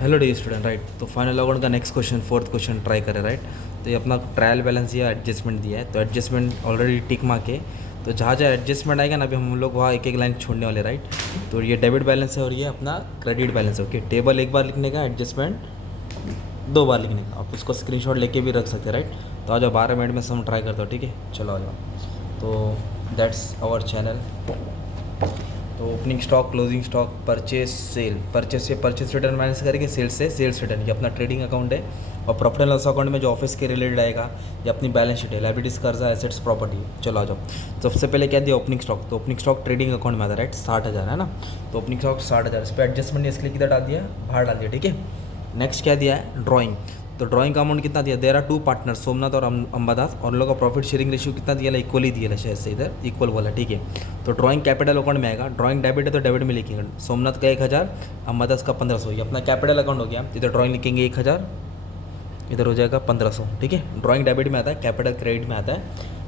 Hello dear student right. तो final account का next question fourth question try करें right. तो ये अपना ट्रायल बैलेंस या एडजस्टमेंट दिया है, तो एडजस्टमेंट ऑलरेडी टिक मार के, तो जहाँ जहाँ एडजस्टमेंट आएगा ना अभी हम लोग वहाँ एक एक लाइन छोड़ने वाले राइट। तो ये डेबिट बैलेंस है और ये अपना क्रेडिट बैलेंस है। ओके, टेबल एक बार लिखने का, एडजस्टमेंट दो बार लिखने का। आप उसको स्क्रीनशॉट लेके भी रख सकते हैं राइट। तो आ जाओ 12 मिनट में सम ट्राई करता हूँ, ठीक है चलो आ जाओ। तो दैट्स आवर चैनल। तो opening stock, closing stock, purchase, sale, purchase से परचेस रिटर्न माइनस करेंगे, सेल्स से सेल्स रिटर्न, ये अपना ट्रेडिंग अकाउंट है। और प्रॉफिट एंड लॉस अकाउंट में जो ऑफिस के रिलेटेड आएगा ये अपनी बैलेंस शीट है, लायबिलिटीज, कर्जा, एसेट्स, प्रॉपर्टी। चलो आ जाओ। सबसे पहले क्या दिया, ओपनिंग स्टॉक। तो ओपनिंग स्टॉक ट्रेडिंग अकाउंट में आता है राइट, 60,000 है ना। तो ओपनिंग स्टॉक 60,000, इस पर एडजस्टमेंट इसके लिए किधर डाल दिया, बाहर डाल दिया, ठीक है। नेक्स्ट क्या दिया है, ड्राइंग। तो ड्राइंग का अमाउंट कितना दिया, there are two partner, Somnath और अंबादास, और उन लोगों का प्रॉफिट शेयरिंग रेशियो कितना दिया है, इक्वली दिया है, शायद से इधर इक्वल बोला, ठीक है। तो ड्राइंग कैपिटल अकाउंट में आएगा, ड्राइंग डेबिट है तो डेबिट में लिखेंगे, सोमनाथ का 1,000, अंबादास का 1,500, ये अपना कैपिटल अकाउंट हो गया। इधर ड्राइंग लिखेंगे 1,000, इधर हो जाएगा 1,500, ठीक है। ड्राइंग डेबिट में आता है, कैपिटल क्रेडिट में आता है।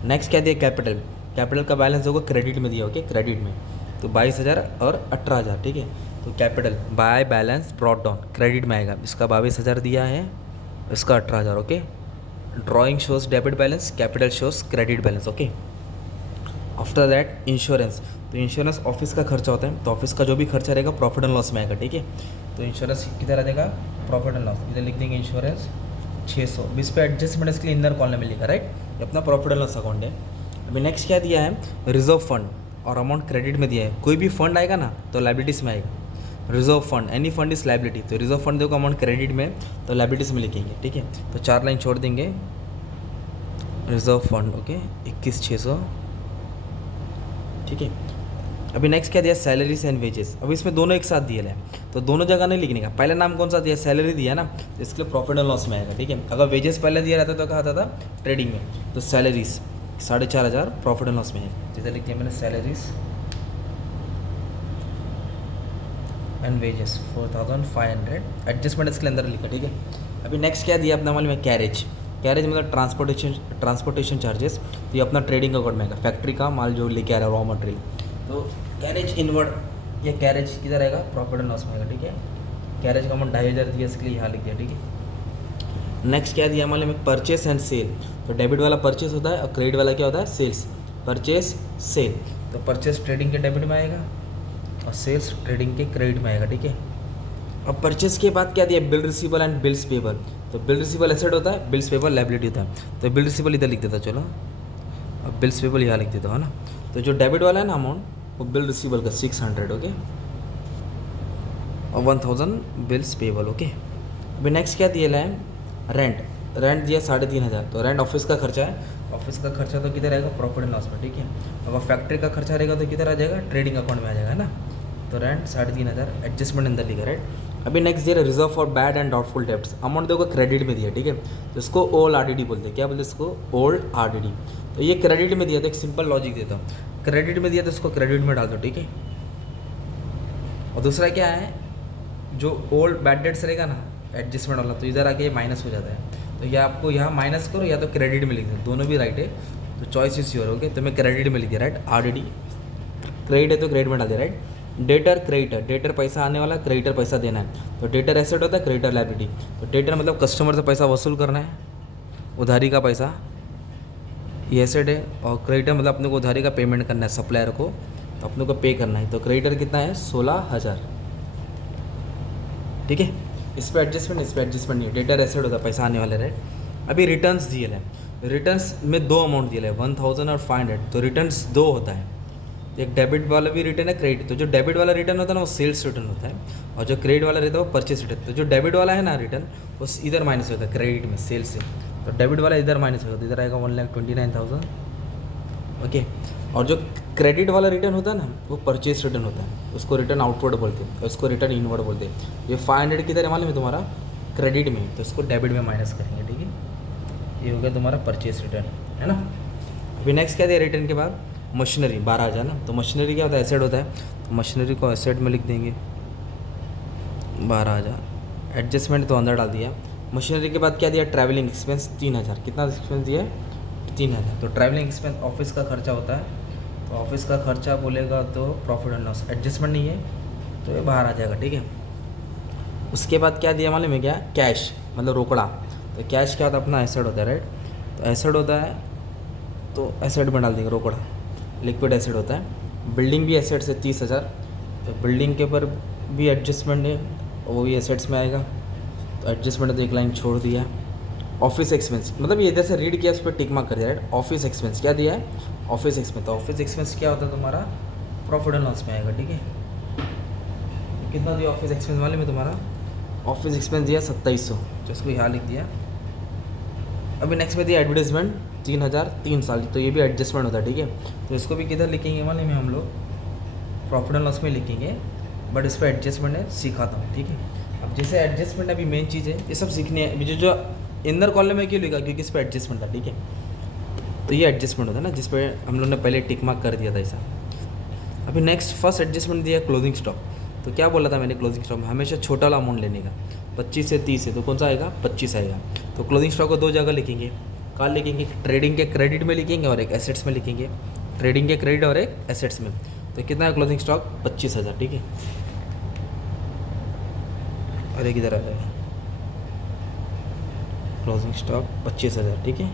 नेक्स्ट क्या दिया, कैपिटल। कैपिटल का बैलेंस होगा क्रेडिट में दिया, ओके क्रेडिट में। तो 22,000 और 18,000, ठीक है। तो capital by balance brought down credit में आएगा, इसका 22,000 दिया है, इसका 18,000, okay. Drawing shows debit balance, capital shows credit balance, okay. After that insurance. तो इंश्योरेंस ऑफिस का खर्चा होता है, तो ऑफिस का जो भी खर्चा रहेगा प्रॉफिट एंड लॉस में आएगा, ठीक है। तो इंश्योरेंस किधर आ जाएगा, प्रॉफिट एंड लॉस, इधर लिख देंगे इंश्योरेंस 600। इस पर एडजस्टमेंट इसके लिए इनर कॉलम में लिखा राइट, ये अपना प्रॉफिट एंड लॉस अकाउंट है। अभी नेक्स्ट क्या दिया है, रिजर्व फंड, और अमाउंट क्रेडिट में दिया है। कोई भी फंड आएगा ना तो लाइबिलिटीज़ में आएगा, reserve fund, any fund is liability. तो रिजर्व फंड देखो अमाउंट क्रेडिट में, तो लाइबिलिटीज़ में लिखेंगे, ठीक है। तो 4 लाइन छोड़ देंगे, रिजर्व फंड, ओके 21,600, ठीक है। अभी नेक्स्ट क्या दिया, सैलरीज एंड वेजेस। अभी इसमें दोनों एक साथ दिए है, तो दोनों जगह नहीं लिखने का। पहला नाम कौन सा दिया, सैलरी दिया ना, तो इसके लिए प्रॉफिट एंड लॉस में आएगा, ठीक है। अगर वेजेस पहले दिया रहता तो क्या आता था, ट्रेडिंग में। तो सैलरीज 4,500 प्रॉफिट एंड लॉस में है, जैसे लिख दिया मैंने सैलरीज एंड वेजेस 4,500, एडजस्टमेंट इसके अंदर लिखा, ठीक है। अभी नेक्स्ट क्या दिया अपना मालूम है, कैरेज। कैरेज मतलब ट्रांसपोर्टेशन चार्जेस। तो ये अपना ट्रेडिंग अकाउंट में आएगा, फैक्ट्री का माल जो लेके आ रहा है रॉ मटेरियल। तो कैरेज इनवर्ड, ये कैरेज किधर आएगा, प्रॉफिट एंड लॉस में आएगा, ठीक है। कैरेज का अमाउंट 2,500 दिया, इसके लिए यहाँ लिख दिया, ठीक है। नेक्स्ट क्या दिया मालूम है, परचेस एंड सेल। तो डेबिट वाला परचेस होता है और क्रेडिट वाला क्या होता है, सेल्स। परचेस सेल, तो परचेस ट्रेडिंग के डेबिट में आएगा और सेल्स ट्रेडिंग के क्रेडिट में आएगा, ठीक है। अब परचेस के बाद क्या दिया, bill receivable and bills payable. तो बिल रिसीबल एसेट होता है, बिल्स पेबल लायबिलिटी होता है। तो बिल रिसीबल इधर लिख देता, चलो अब बिल्स पेबल यहाँ लिख देता है ना। तो जो डेबिट वाला है ना अमाउंट, वो बिल रिसीबल का 600, ओके, और 1,000 बिल्स पेबल, ओके। अभी नेक्स्ट क्या दिया है, रेंट। रेंट दिया 3,500, तो रेंट ऑफिस का खर्चा है, ऑफिस का खर्चा तो किधर आएगा, प्रॉफिट एंड लॉस में, ठीक है। अगर फैक्ट्री का खर्चा रहेगा तो किधर आ जाएगा, ट्रेडिंग अकाउंट में आ जाएगा ना। तो रेंट 3,500, एडजस्टमेंट अंदर लिखा राइट। अभी नेक्स्ट दिया reserve for bad and doubtful debts, amount देखो क्रेडिट में दिया, ठीक है। तो इसको ओल्ड आरडीडी बोलते हैं, क्या बोलते हैं इसको, ओल्ड आरडीडी। तो ये क्रेडिट में दिया, तो एक सिंपल लॉजिक देता हूँ, क्रेडिट में दिया तो इसको क्रेडिट में डाल दो, ठीक है। और दूसरा क्या है, जो ओल्ड बैड डेट्स रहेगा ना एडजस्टमेंट वाला, तो इधर आके ये माइनस हो जाता है। तो या आपको यहाँ माइनस करो या तो क्रेडिट में लिख दो, दोनों भी राइट है। तो चॉइस इज योर, ओके। तो मैं क्रेडिट में लिख दिया राइट, आरडीडी। क्रेडिट है तो क्रेडिट में डाल दिया राइट। डेटर, क्रेडिटर, डेटर पैसा आने वाला, क्रेडिटर पैसा देना है। तो डेटर एसेट होता है, क्रेडिटर लायबिलिटी। तो डेटर मतलब कस्टमर से पैसा वसूल करना है, उधारी का पैसा, ये एसेट है। और क्रेडिटर मतलब अपने को उधारी का पेमेंट करना है सप्लायर को, तो अपने को पे करना है। तो क्रेडिटर कितना है, 16,000, ठीक है। इस पर एडजस्टमेंट, इस पर एडजस्टमेंट नहीं है, डेटर एसेट होता है पैसा आने वाले राइट। अभी रिटर्न्स दिए है, रिटर्न्स में दो अमाउंट दिए है, 1,000 और 500। तो रिटर्न्स दो होता है, एक डेबिट वाला भी रिटर्न है, क्रेडिट। तो जो डेबिट वाला रिटर्न होता है ना वो सेल्स रिटर्न होता है, और जो क्रेडिट वाला रहता है वो परचेस रिटर्न। तो जो डेबिट वाला है ना रिटर्न, वो इधर माइनस होता है क्रेडिट में, सेल्स से। तो डेबिट वाला इधर माइनस होगा, तो इधर आएगा 1,29,000, ओके। और जो क्रेडिट वाला रिटर्न होता है ना वो परचेस रिटर्न होता है, उसको रिटर्न आउटवर्ड बोलते हैं, उसको रिटर्न इनवर्ड बोलते हैं। ये 500 किधर है मालूम है तुम्हारा, क्रेडिट में, तो इसको डेबिट में माइनस करेंगे, ठीक है। ये हो गया तुम्हारा परचेस रिटर्न, है ना। अभी नेक्स्ट क्या दिया रिटर्न के बाद, मशीनरी 12,000 ना। तो मशीनरी क्या होता है, एसेट होता है। तो मशीनरी को एसेट में लिख देंगे 12,000, एडजस्टमेंट तो अंदर डाल दिया। मशीनरी के बाद क्या दिया, ट्रैवलिंग एक्सपेंस 3,000, कितना एक्सपेंस दिया, 3,000। तो ट्रैवलिंग एक्सपेंस ऑफिस का खर्चा होता है, तो ऑफिस का खर्चा बोलेगा तो प्रॉफिट एंड लॉस, एडजस्टमेंट नहीं है तो ये बाहर आ जाएगा, ठीक है। उसके बाद क्या दिया मालूम है क्या, कैश मतलब रोकड़ा। तो कैश क्या होता है, अपना एसेट होता है राइट। तो एसेट होता है तो एसेट में डाल देंगे रोकड़ा, लिक्विड एसेट होता है। बिल्डिंग भी एसेट्स है 30,000, तो बिल्डिंग के ऊपर भी एडजस्टमेंट है, वो भी एसेट्स में आएगा। तो एडजस्टमेंट तो एक लाइन छोड़ दिया। ऑफिस एक्सपेंस मतलब ये इधर से रीड किया, उस पर टिक मार्क कर दिया राइट। ऑफिस एक्सपेंस क्या दिया है, ऑफिस एक्सपेंस। तो ऑफिस एक्सपेंस क्या होता है तुम्हारा, प्रॉफिट एंड लॉस में आएगा, ठीक है। कितना दिया ऑफिस एक्सपेंस वाले में तुम्हारा, ऑफिस एक्सपेंस दिया 2700, जिसको यहाँ लिख दिया। अभी नेक्स्ट में दिया एडवर्टाइजमेंट 3,000 3 साल, तो ये भी एडजस्टमेंट होता है, ठीक है। तो इसको भी किधर लिखेंगे वाले में हम लोग, प्रॉफिट एंड लॉस में लिखेंगे, बट इस पर एडजस्टमेंट है सिखाता हूँ, ठीक है। अब जैसे एडजस्टमेंट अभी मेन चीज़ है, ये सब सीखनी है। जो इनर कॉलम में क्यों लिखा, क्योंकि इस पर एडजस्टमेंट था, ठीक है। तो ये एडजस्टमेंट होता है ना, जिस पर हम लोग ने पहले टिक मार्क कर दिया था ऐसा। अभी नेक्स्ट फर्स्ट एडजस्टमेंट दिया क्लोजिंग स्टॉक। तो क्या बोला था मैंने, क्लोजिंग स्टॉक में हमेशा छोटा वाला अमाउंट लेने का, 25 से 30 है, तो कौन सा आएगा, 25 आएगा। तो क्लोजिंग स्टॉक को दो जगह लिखेंगे, कहाँ लिखेंगे, ट्रेडिंग के क्रेडिट में लिखेंगे और एक एसेट्स में लिखेंगे। ट्रेडिंग के क्रेडिट और एक एसेट्स में। तो कितना है क्लोजिंग स्टॉक, 25,000, ठीक है। और एक इधर आ जाएगा क्लोजिंग स्टॉक 25,000, ठीक है।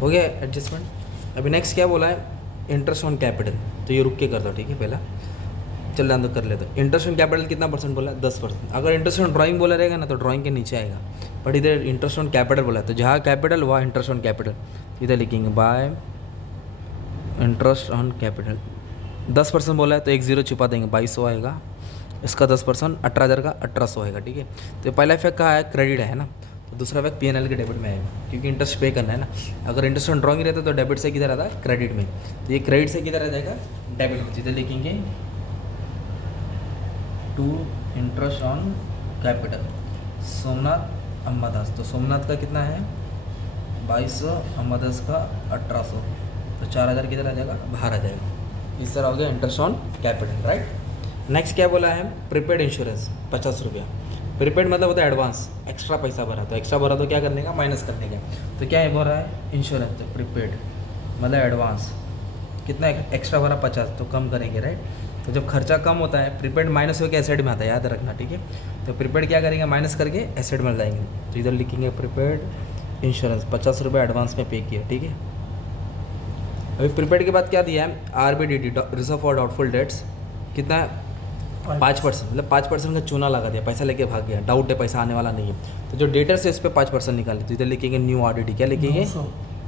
हो गया एडजस्टमेंट। अभी नेक्स्ट क्या बोला है, इंटरेस्ट ऑन कैपिटल। तो ये रुक के कर दो, ठीक है। पहला चल रहा तो कर लेते। इंटरेस्ट ऑन कैपिटल कितना परसेंट बोला है, 10%। अगर इंटरेस्ट ऑन ड्राइंग बोला रहेगा ना, तो ड्राइंग के नीचे आएगा, बट इधर इंटरेस्ट ऑन कैपिटल बोला है, तो जहाँ कैपिटल वहाँ इंटरेस्ट ऑन कैपिटल। इधर लिखेंगे बाय इंटरेस्ट ऑन कैपिटल। 10% बोला है तो एक जीरो छुपा देंगे, 2200 आएगा। इसका 10% 18,000 का 1800 आएगा, ठीक है। तो पहला इफेक्ट कहाँ है, क्रेडिट है ना। तो दूसरा इफेक्ट पीएनएल के डेबिट में आएगा, क्योंकि इंटरेस्ट पे करना है ना। अगर इंटरेस्ट ऑन ड्राइंग रहता तो डेबिट से किधर आता है, क्रेडिट में। तो ये क्रेडिट से किधर आ जाएगा, डेबिट में। जिधर लिखेंगे to interest on capital Somnath Ambadas. तो सोमनाथ का कितना है 2200, अम्बादास का 1800, तो 4,000 किधर आ जाएगा, बाहर आ जाएगा। इस तरह हो गया interest on capital, right. Next क्या बोला है, प्रीपेड इंश्योरेंस 50 रुपया। प्रीपेड मतलब होता है एडवांस, एक्स्ट्रा पैसा भरा। तो एक्स्ट्रा भरा तो क्या करने का, माइनस करने का। तो क्या है बोल रहा है, इंश्योरेंस। तो प्रीपेड मतलब एडवांस, कितना एक्स्ट्रा भरा 50, तो कम करेंगे राइट। तो जब खर्चा कम होता है, प्रीपेड माइनस होकर एसेट में आता है, याद रखना, ठीक है। तो प्रीपेड क्या करेंगे, माइनस करके एसेट में लाएंगे। तो इधर लिखेंगे प्रीपेड इंश्योरेंस 50 रुपये एडवांस में पे किया, ठीक है। अभी प्रीपेड के बाद क्या दिया है, RBDT reserve for doubtful debts, कितना है 5%, मतलब 5% का चूना लगा दिया, पैसा लेके भाग गया, डाउट है पैसा आने वाला नहीं है। तो जो डेटर्स है इस पर 5% निकाले। तो इधर लिखेंगे न्यू RDT, क्या लिखेंगे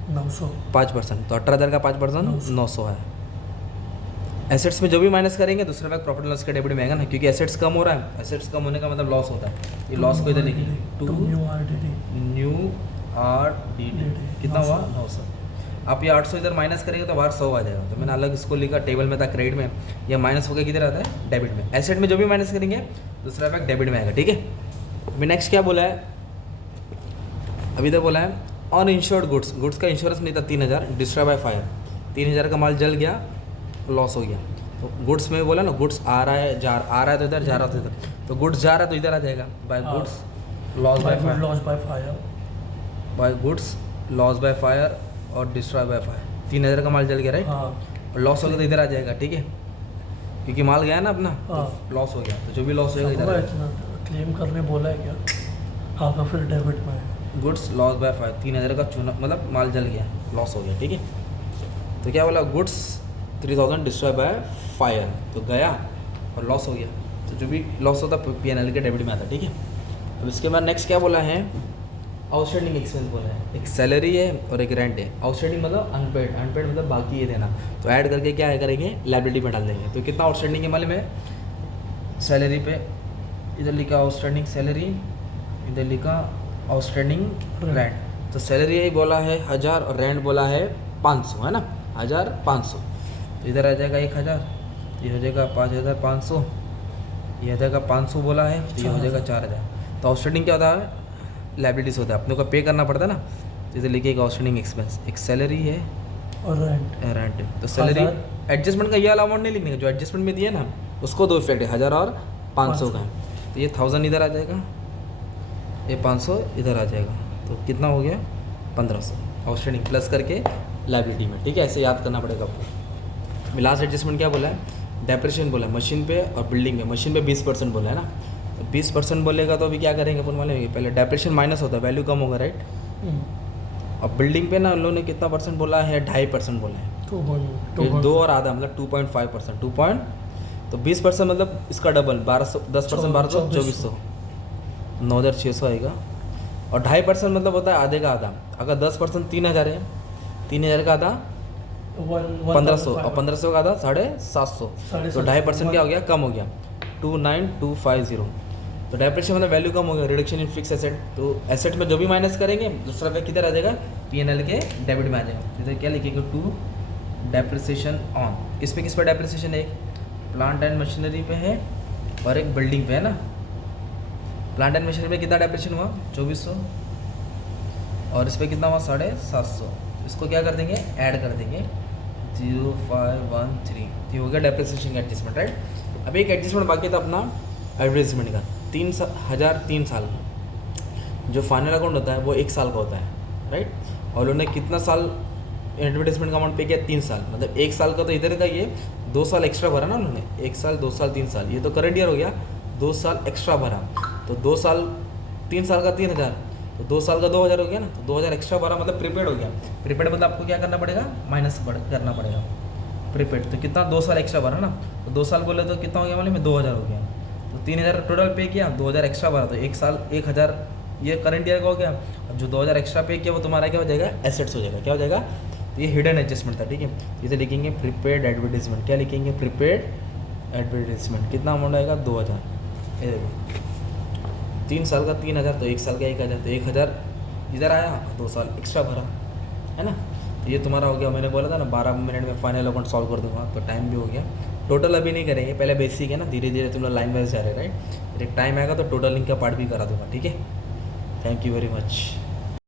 900 5%। तो 18,000 का 5% 900 है। एसेट्स में जो भी माइनस करेंगे दूसरा भाग प्रॉफिट लॉस के डेबिट में आएगा ना, क्योंकि एसेट्स कम हो रहा है। एसेट्स कम होने का मतलब लॉस होता है। ये लॉस को इधर लिखेंगे टू न्यू RDT, कितना हुआ 900। आप ये 800 इधर माइनस करेंगे तो बाहर 100 आ जाएगा। तो मैंने अलग इसको लिखा, टेबल में था क्रेडिट में, या माइनस होकर किधर आता है, डेबिट में। एसेट में जो भी माइनस करेंगे दूसरा भाग डेबिट में आएगा, ठीक है। अभी नेक्स्ट क्या बोला है, अभी तो बोला है ऑन इंश्योर्ड गुड्स। गुड्स का इंश्योरेंस नहीं था 3,000, डिस्ट्रॉय बाय फायर। 3,000 का माल जल गया, लॉस हो गया। तो गुड्स में बोला ना, गुड्स आ रहा है तो इधर, जा रहा है तो इधर। तो गुड्स जा रहा है तो इधर आ जाएगा, by goods loss by fire, by goods loss by fire और डिस्ट्रॉय बाय फायर। 3,000 का माल जल गया राइट, और लॉस हो गया तो इधर आ जाएगा, ठीक है। क्योंकि माल गया ना अपना, तो लॉस हो गया। तो जो भी लॉस होगा इधर क्लेम करने बोला है क्या, हाँ तो फिर डेबिट में आएगा। गुड्स लॉस बाय फायर, 3,000 का चूना मतलब माल जल गया, लॉस हो गया, ठीक है। तो क्या बोला, गुड्स 3,000 डिस्ट्रॉय बाय फायर, तो गया और लॉस हो गया। तो जो भी लॉस होता पीएनएल के डेबिट में आता, ठीक है। अब इसके बाद नेक्स्ट क्या बोला है, आउटस्टैंडिंग एक्सपेंस बोला है। एक सैलरी है और एक रेंट है। आउटस्टैंडिंग मतलब अनपेड, अनपेड मतलब बाकी है देना। तो ऐड करके क्या है करेंगे, लायबिलिटी में डाल देंगे। तो कितना आउटस्टैंडिंग है मालूम है, सैलरी पे इधर लिखा आउटस्टैंडिंग सैलरी, इधर लिखा आउटस्टैंडिंग रेंट। तो सैलरी यही बोला है 1000 और रेंट बोला है 500, है ना, 1500। तो इधर आ जाएगा 1000, ये हो जाएगा 5,500, ये आ जाएगा 500 बोला है, तो ये हो जाएगा 4,000। तो आउटस्टैंडिंग क्या होता है, लायबिलिटीज होता है, अपने को पे करना पड़ता है ना। तो इधर लिखिए आउटस्टैंडिंग एक्सपेंस, एक सैलरी है और रेंट। तो सैलरी एडजस्टमेंट का ये वाला अमाउंट नहीं लिखने का, जो एडजस्टमेंट में दिया ना उसको दो इफेक्ट है, 1000 और 500 का। तो ये 1000 इधर आ जाएगा, ये 500 इधर आ जाएगा। तो कितना हो गया 1500 आउटस्टैंडिंग प्लस करके लायबिलिटी में, ठीक है। ऐसे याद करना पड़ेगा आपको। लास्ट एडजस्टमेंट क्या बोला है, डेप्रिसिएशन बोला है मशीन पे और बिल्डिंग में। मशीन पे 20% बोला है ना, तो 20% बोलेगा तो अभी क्या करेंगे अपन वाले, पहले डेप्रिसिएशन माइनस होता है, वैल्यू कम होगा राइट। अब बिल्डिंग पे ना उन लोगों ने कितना परसेंट बोला है, 2.5% बोला है, 2 और आधा मतलब 2.5%, 2 पॉइंट, तो 20% मतलब इसका डबल 1200, 10% 1200, 2400, 9600 आएगा। और 2.5% मतलब होता है आधे का आधा। अगर 10% 3000 है, 3000 का आधा 1500, और 1500 का आधा 750, तो 2.5% क्या हो गया, कम हो गया, 29250। तो डेप्रिसिएशन मतलब वैल्यू कम हो गया, रिडक्शन इन फिक्स एसेट। तो एसेट में जो भी माइनस करेंगे दूसरा रुपये किधर आ जाएगा, P&L के डेबिट में आ जाएगा। इधर क्या लिखेंगे, टू डेप्रिसिएशन ऑन, किस पे डेप्रिसिएशन है, एक प्लांट एंड मशीनरी पे है और एक बिल्डिंग पे है ना। प्लांट एंड मशीनरी पे कितना डेप्रिसिएशन हुआ, 2400, और इस पर कितना हुआ, 750। इसको क्या कर देंगे, ऐड कर देंगे 0513, ये हो गया डेप्रिसिएशन का एडजस्टमेंट राइट। अभी एक एडजस्टमेंट बाकी था अपना एडवर्टाइजमेंट का, 3 साल का। जो फाइनल अकाउंट होता है वो 1 साल का होता है राइट। और उन्होंने कितना साल एडवर्टाइजमेंट का अमाउंट पे किया, 3 साल, मतलब 1 साल का तो इधर का, ये 2 साल एक्स्ट्रा भरा ना उन्होंने, 1 साल 2 साल 3 साल, ये तो करंट ईयर हो गया, 2 साल एक्स्ट्रा भरा, तो 2 साल 3 साल का 3000, तो 2 साल का 2000 हो गया ना, तो 2000 एक्स्ट्रा भरा मतलब प्रीपेड हो गया। प्रीपेड मतलब आपको क्या करना पड़ेगा, माइनस करना पड़ेगा प्रीपेड। तो कितना, 2 साल एक्स्ट्रा भरा ना, तो 2 साल बोले तो कितना हो गया, मालूम है, 2000 हो गया। तो 3000 टोटल पे किया, 2000 एक्स्ट्रा भरा, तो 1 साल 1000, ये करंट ईयर का हो गया। अब जो 2000 एक्स्ट्रा पे किया वो तुम्हारा क्या हो जाएगा, एसेट्स हो जाएगा। क्या हो जाएगा, ये हिडन एडजस्टमेंट था, ठीक है। इसे लिखेंगे प्रीपेड एडवर्टाइजमेंट, क्या लिखेंगे, प्रीपेड एडवर्टाइजमेंट। कितना अमाउंट आएगा, 2000, ये देखो 3 साल का 3000, तो 1 साल का 1000, तो 1000 इधर आया, 2 साल एक्स्ट्रा भरा, है ना। तो ये तुम्हारा हो गया, मैंने बोला था ना 12 मिनट में फाइनल अकाउंट सॉल्व कर दूंगा, तो टाइम भी हो गया। टोटल अभी नहीं करेंगे, पहले बेसिक है ना, धीरे धीरे तुम लोग लाइन वाइज जा रहे राइट। एक टाइम आएगा तो टोटलिंग का पार्ट भी करा दूंगा, ठीक है। Thank you very much.